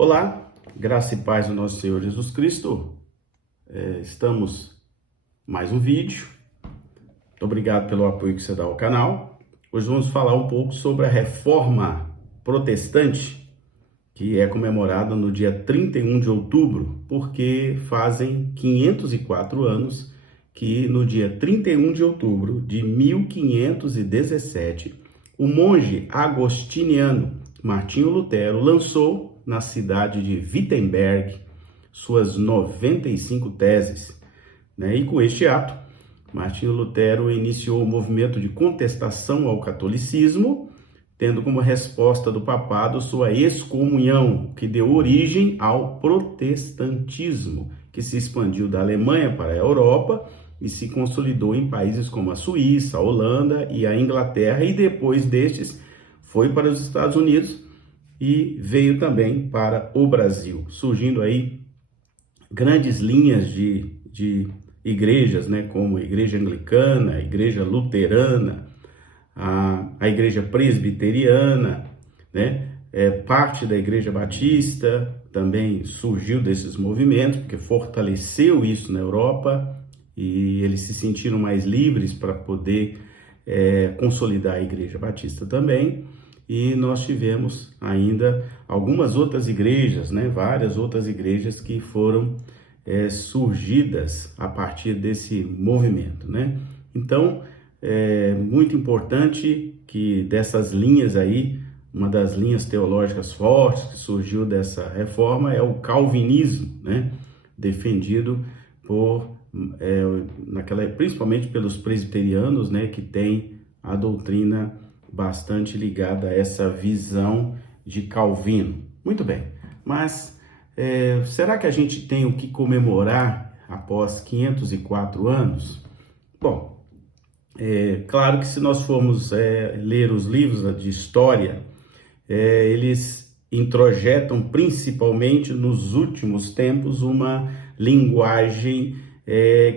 Olá, graça e paz do nosso Senhor Jesus Cristo. Estamos mais um vídeo. Muito obrigado pelo apoio que você dá ao canal. Hoje vamos falar um pouco sobre a Reforma Protestante, que é comemorada no dia 31 de outubro, porque fazem 504 anos que no dia 31 de outubro de 1517, o monge agostiniano Martinho Lutero lançou na cidade de Wittenberg suas 95 teses, E com este ato, Martinho Lutero iniciou o movimento de contestação ao catolicismo, tendo como resposta do papado sua excomunhão, que deu origem ao protestantismo, que se expandiu da Alemanha para a Europa e se consolidou em países como a Suíça, a Holanda e a Inglaterra, e depois destes foi para os Estados Unidos e veio também para o Brasil, surgindo aí grandes linhas de igrejas, como a Igreja Anglicana, a Igreja Luterana, a Igreja Presbiteriana, parte da Igreja Batista também surgiu desses movimentos, porque fortaleceu isso na Europa e eles se sentiram mais livres para poder consolidar a Igreja Batista também. E nós tivemos ainda algumas outras igrejas, várias outras igrejas que foram surgidas a partir desse movimento, Então, é muito importante que dessas linhas aí, uma das linhas teológicas fortes que surgiu dessa reforma é o calvinismo, defendido por, principalmente pelos presbiterianos, que tem a doutrina bastante ligada a essa visão de Calvino. Muito bem, mas será que a gente tem o que comemorar após 504 anos? Bom, claro que se nós formos ler os livros de história, eles introjetam principalmente nos últimos tempos uma linguagem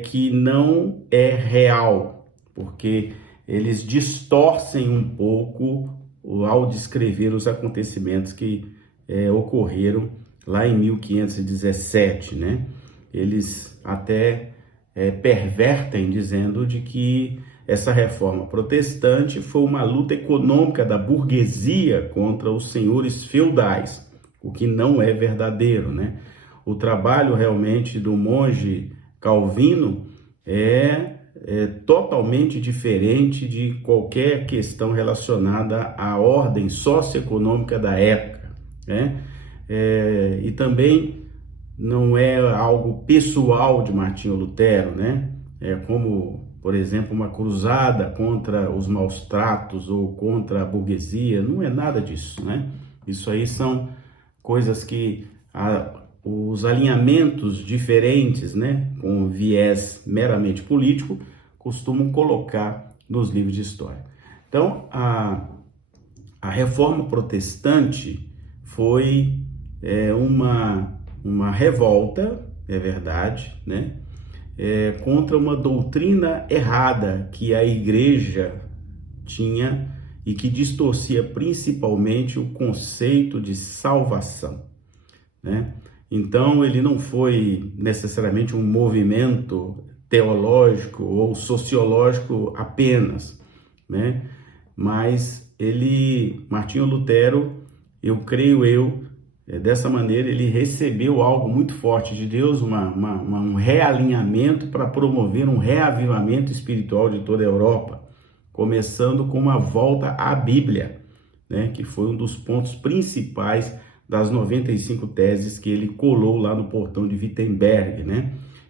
que não é real, porque eles distorcem um pouco ao descrever os acontecimentos que ocorreram lá em 1517, Eles até pervertem dizendo de que essa reforma protestante foi uma luta econômica da burguesia contra os senhores feudais, o que não é verdadeiro, O trabalho realmente do monge Calvino é totalmente diferente de qualquer questão relacionada à ordem socioeconômica da época, e também não é algo pessoal de Martinho Lutero, É como, por exemplo, uma cruzada contra os maus tratos ou contra a burguesia, não é nada disso, Isso aí são coisas que os alinhamentos diferentes, com viés meramente político, costumam colocar nos livros de história. Então, a Reforma Protestante foi uma revolta, é verdade, contra uma doutrina errada que a Igreja tinha e que distorcia principalmente o conceito de salvação, Então, ele não foi necessariamente um movimento teológico ou sociológico apenas, Mas Martinho Lutero, dessa maneira, ele recebeu algo muito forte de Deus, um realinhamento para promover um reavivamento espiritual de toda a Europa, começando com uma volta à Bíblia, que foi um dos pontos principais das 95 teses que ele colou lá no portão de Wittenberg,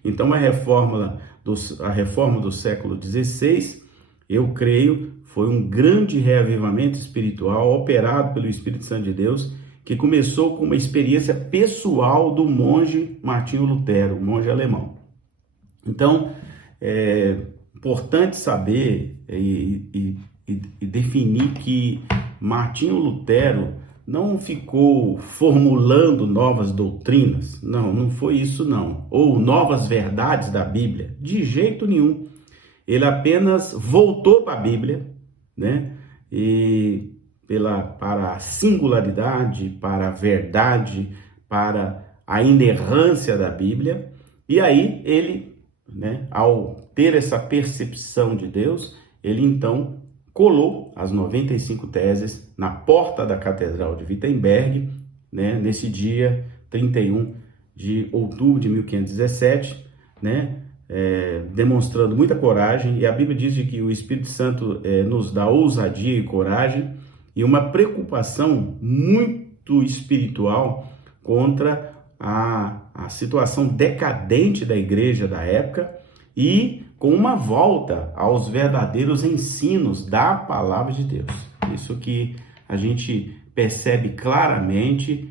Então, a reforma do século XVI, eu creio, foi um grande reavivamento espiritual operado pelo Espírito Santo de Deus, que começou com uma experiência pessoal do monge Martinho Lutero, monge alemão. Então, é importante saber e definir que Martinho Lutero não ficou formulando novas doutrinas, não foi isso não, ou novas verdades da Bíblia, de jeito nenhum. Ele apenas voltou para a Bíblia, e para a singularidade, para a verdade, para a inerrância da Bíblia, e aí ele, né, ao ter essa percepção de Deus, ele então colou as 95 teses na porta da Catedral de Wittenberg, né, nesse dia 31 de outubro de 1517, né, demonstrando muita coragem, e a Bíblia diz que o Espírito Santo nos dá ousadia e coragem, e uma preocupação muito espiritual contra a situação decadente da igreja da época, e com uma volta aos verdadeiros ensinos da palavra de Deus. Isso que a gente percebe claramente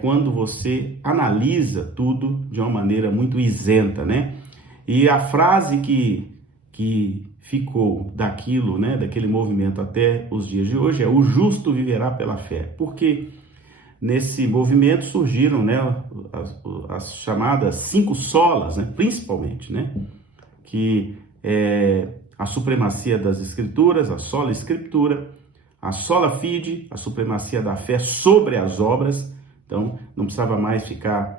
quando você analisa tudo de uma maneira muito isenta, né? E a frase que ficou daquilo, né, daquele movimento até os dias de hoje é: o justo viverá pela fé. Porque nesse movimento surgiram, né, as chamadas 5 solas, né, principalmente, né, que é a supremacia das escrituras, a sola escritura, a sola fide, a supremacia da fé sobre as obras. Então, não precisava mais ficar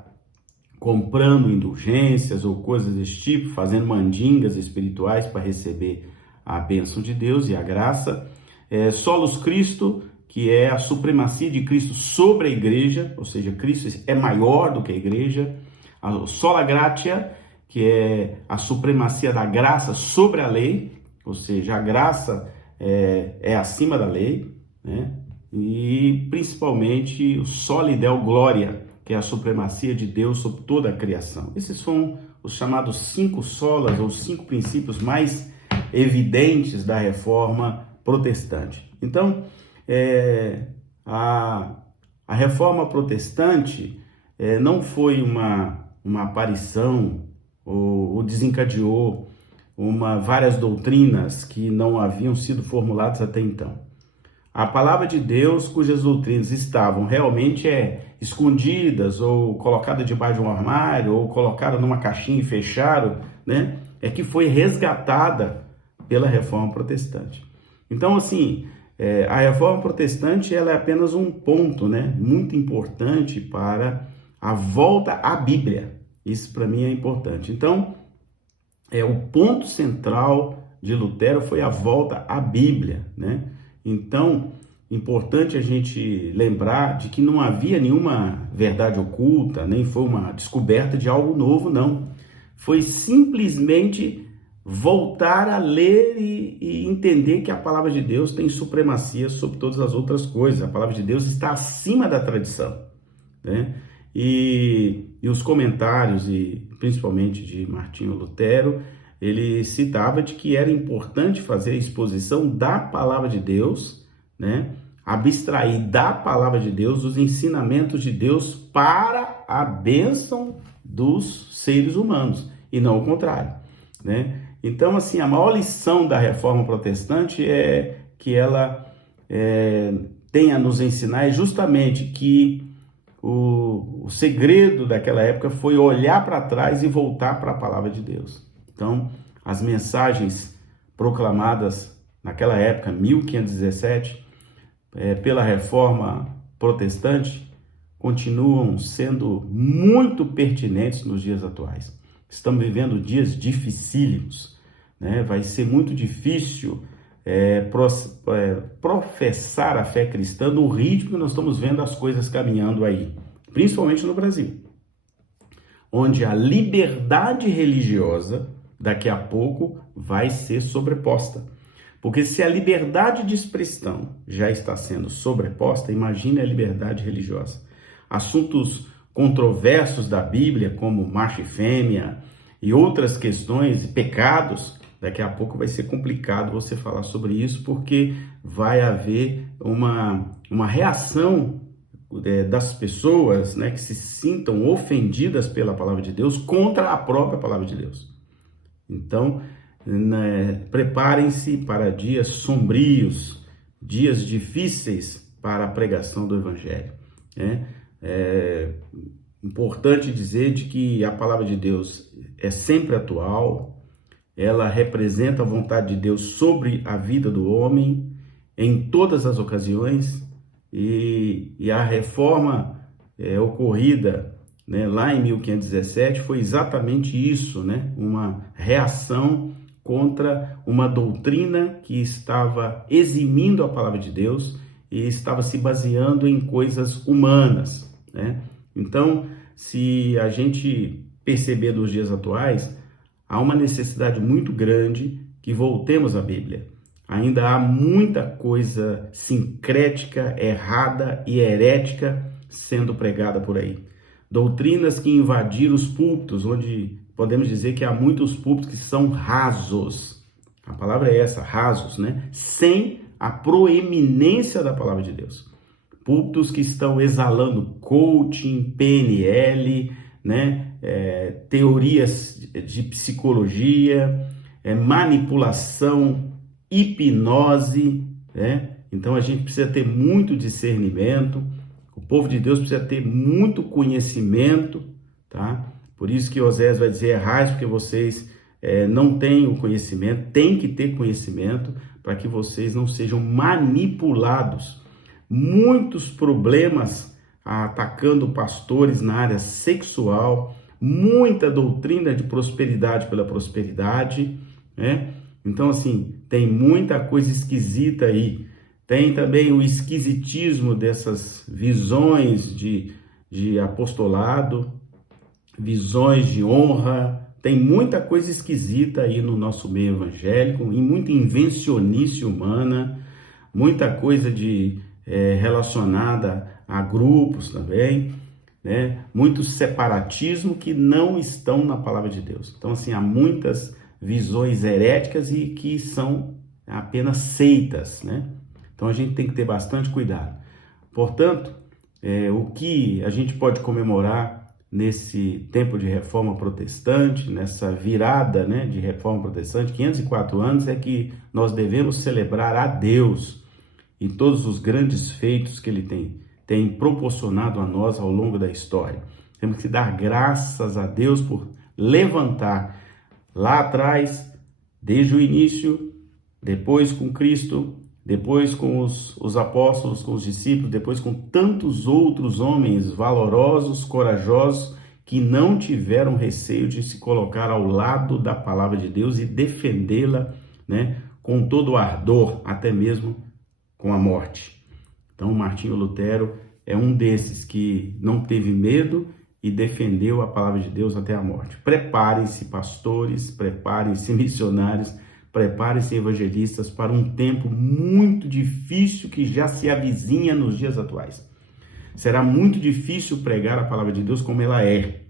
comprando indulgências ou coisas desse tipo, fazendo mandingas espirituais para receber a bênção de Deus e a graça. Solus Christo, que é a supremacia de Cristo sobre a igreja, ou seja, Cristo é maior do que a igreja. A sola gratia, que é a supremacia da graça sobre a lei, ou seja, a graça é acima da lei, né? E principalmente o soli deo gloria, que é a supremacia de Deus sobre toda a criação. Esses são os chamados 5 solas, ou 5 princípios mais evidentes da reforma protestante. Então, a reforma protestante não foi uma aparição ou desencadeou várias doutrinas que não haviam sido formuladas até então. A palavra de Deus, cujas doutrinas estavam realmente escondidas ou colocadas debaixo de um armário ou colocadas numa caixinha e fecharam, né, que foi resgatada pela reforma protestante. Então, assim, a reforma protestante ela é apenas um ponto, né, muito importante para a volta à Bíblia. Isso para mim é importante. Então, o ponto central de Lutero foi a volta à Bíblia, né? Então, importante a gente lembrar de que não havia nenhuma verdade oculta, nem foi uma descoberta de algo novo, não. Foi simplesmente voltar a ler e entender que a palavra de Deus tem supremacia sobre todas as outras coisas. A palavra de Deus está acima da tradição, né? E os comentários, e principalmente de Martinho Lutero, ele citava de que era importante fazer a exposição da palavra de Deus, né? Abstrair da palavra de Deus os ensinamentos de Deus para a bênção dos seres humanos, e não o contrário, né? Então, assim, a maior lição da reforma protestante é que ela tem a nos ensinar justamente que o segredo daquela época foi olhar para trás e voltar para a palavra de Deus. Então, as mensagens proclamadas naquela época, 1517, pela reforma protestante, continuam sendo muito pertinentes nos dias atuais. Estamos vivendo dias dificílimos, né? Vai ser muito difícil professar a fé cristã no ritmo que nós estamos vendo as coisas caminhando aí, principalmente no Brasil, onde a liberdade religiosa daqui a pouco vai ser sobreposta. Porque se a liberdade de expressão já está sendo sobreposta, imagine a liberdade religiosa. Assuntos controversos da Bíblia, como macho e fêmea e outras questões, pecados, daqui a pouco vai ser complicado você falar sobre isso, porque vai haver uma reação das pessoas, né, que se sintam ofendidas pela palavra de Deus contra a própria palavra de Deus. Então, né, preparem-se para dias sombrios, dias difíceis para a pregação do Evangelho, né? É importante dizer de que a palavra de Deus é sempre atual, ela representa a vontade de Deus sobre a vida do homem em todas as ocasiões, e a reforma ocorrida, né, lá em 1517 foi exatamente isso, né, uma reação contra uma doutrina que estava eximindo a palavra de Deus e estava se baseando em coisas humanas, né? Então, se a gente perceber dos dias atuais, há uma necessidade muito grande que voltemos à Bíblia. Ainda há muita coisa sincrética, errada e herética sendo pregada por aí. Doutrinas que invadiram os púlpitos, onde podemos dizer que há muitos púlpitos que são rasos. A palavra é essa, rasos, né? Sem a proeminência da palavra de Deus. Púlpitos que estão exalando coaching, PNL, né? Teorias de psicologia, manipulação, hipnose, né? Então a gente precisa ter muito discernimento, o povo de Deus precisa ter muito conhecimento, tá? Por isso que Osés vai dizer, errais porque vocês não têm o conhecimento, tem que ter conhecimento para que vocês não sejam manipulados. Muitos problemas atacando pastores na área sexual, muita doutrina de prosperidade pela prosperidade, né? Então, assim, tem muita coisa esquisita aí. Tem também o esquisitismo dessas visões de apostolado, visões de honra. Tem muita coisa esquisita aí no nosso meio evangélico, e muita invencionice humana, muita coisa relacionada a grupos também, né? Muito separatismo que não estão na palavra de Deus. Então, assim, há muitas visões heréticas e que são apenas seitas, né? Então, a gente tem que ter bastante cuidado. Portanto, o que a gente pode comemorar nesse tempo de reforma protestante, nessa virada, né, de reforma protestante, 504 anos, é que nós devemos celebrar a Deus e todos os grandes feitos que Ele tem proporcionado a nós ao longo da história. Temos que dar graças a Deus por levantar lá atrás, desde o início, depois com Cristo, depois com os apóstolos, com os discípulos, depois com tantos outros homens valorosos, corajosos, que não tiveram receio de se colocar ao lado da palavra de Deus e defendê-la, né, com todo o ardor, até mesmo com a morte. Então, Martinho Lutero é um desses que não teve medo e defendeu a palavra de Deus até a morte. Preparem-se, pastores, preparem-se, missionários, preparem-se, evangelistas, para um tempo muito difícil que já se avizinha nos dias atuais. Será muito difícil pregar a palavra de Deus como ela é,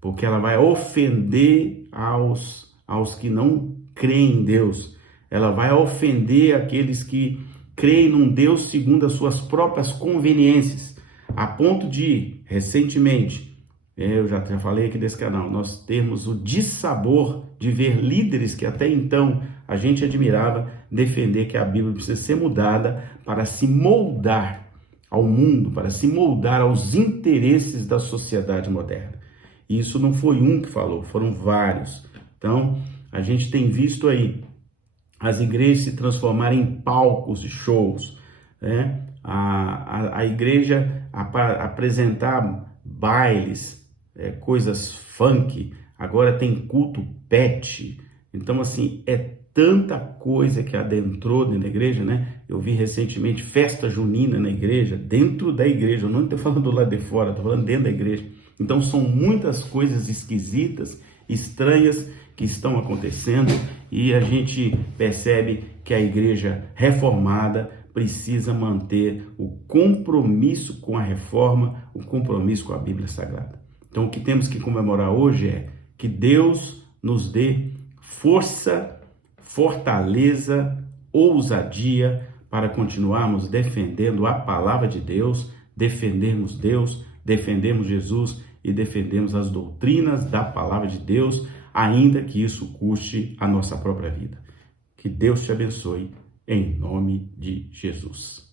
porque ela vai ofender aos que não creem em Deus. Ela vai ofender aqueles que creem num Deus segundo as suas próprias conveniências, a ponto de, recentemente, eu já falei aqui desse canal, nós temos o dissabor de ver líderes que até então a gente admirava defender que a Bíblia precisa ser mudada para se moldar ao mundo, para se moldar aos interesses da sociedade moderna. E isso não foi um que falou, foram vários. Então, a gente tem visto aí as igrejas se transformarem em palcos de shows, né? A igreja apresentar bailes, coisas funk, agora tem culto pet. Então, assim, é tanta coisa que adentrou dentro da igreja, né? Eu vi recentemente festa junina na igreja, dentro da igreja. Eu não estou falando do lado de fora, estou falando dentro da igreja. Então, são muitas coisas esquisitas, estranhas, que estão acontecendo, e a gente percebe que a igreja reformada precisa manter o compromisso com a reforma, o compromisso com a Bíblia Sagrada. Então, o que temos que comemorar hoje é que Deus nos dê força, fortaleza, ousadia para continuarmos defendendo a palavra de Deus, defendermos Deus, defendemos Jesus e defendemos as doutrinas da palavra de Deus, ainda que isso custe a nossa própria vida. Que Deus te abençoe, em nome de Jesus.